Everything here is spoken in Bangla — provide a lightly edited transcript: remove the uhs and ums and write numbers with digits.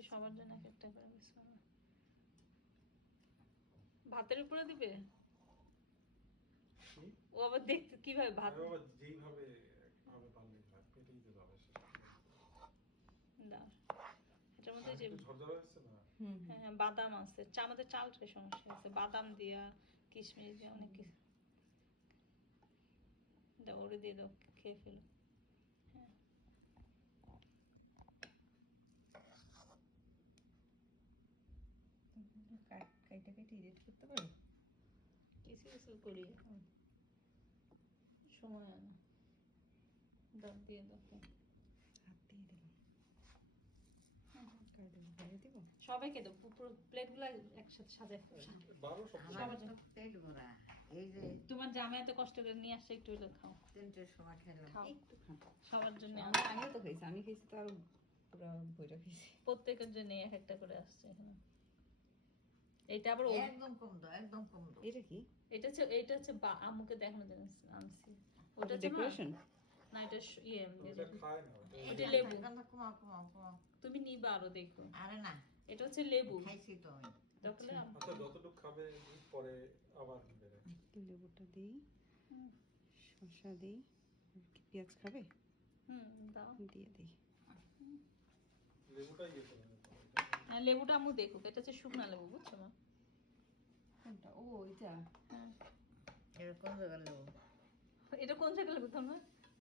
যে সবার জন্য এক একটা করে বিসমিল্লাহ। ভাতের উপরে দিবে? ও আবার দেখতে কিভাবে ভাত যেইভাবে ভাবে পারলে ভাত পেটেই দিতে হবে সেটা দাও। এটার মধ্যে যে ঝরঝরে হচ্ছে না। হ্যাঁ বাদাম আছে, আমাদের চালটার সমস্যা আছে, বাদাম দিয়া কিশমিশ দিয়া অনেক কিছু দাও, ওরে দিয়ে দাও, খেয়ে ফেলো। হ্যাঁ কাইটা কাইটা এডিট করতে পারো? কিছু কিছু করি এখন, সময় হয় না। দাও দিয়ে দাও তো। হাত দিয়ে দিলাম। কাইটা ভরে দিব? সবাইকে দাও, পুরো প্লেটগুলো একসাথে সাজায় ফেলো। বারো সব আমার তো পেট ভরা। এই যে তোমার জামাই এত কষ্ট করে নিয়ে আসছে, একটু হলে খাও। 3টের সময় খেলাম। খাও একটু খান। সবার জন্য। আমার আমিও তো খাইছি, আমি খাইছি তো আরো পুরো বইটা খাইছি। প্রত্যেকের জন্য এক একটা করে আসছে এখানে। এটা আবার একদম কম দাও, একদম কম দাও। এটা কি? এটা হচ্ছে আম্মুকে দেখানো জন্য আনছি। ওটা হচ্ছে ডেকোরেশন? না, এটা ইয়ে এটা খায় না এটা লেবু। কমাও কমাও কমাও। তুমি নিবা আরো দেখো। আরে না, এটা হচ্ছে লেবু। খাইছি তো আমি। তাহলে আচ্ছা যতটুকু খাবে পরে আবার দিবে। লেবুটা দিই, শসা দিই, আর কি পেঁয়াজ খাবে? দাও দিয়ে দিই। লেবুটাই ইয়ে করে হ্যাঁ লেবুটা আম্মু দেখো, এটা হচ্ছে শুকনা লেবু, বুঝছো মা? কোনটা? ও এটা। হ্যাঁ এরকম জায়গা লেবু। এটা কোন জায়গায় লেবু তোমরা?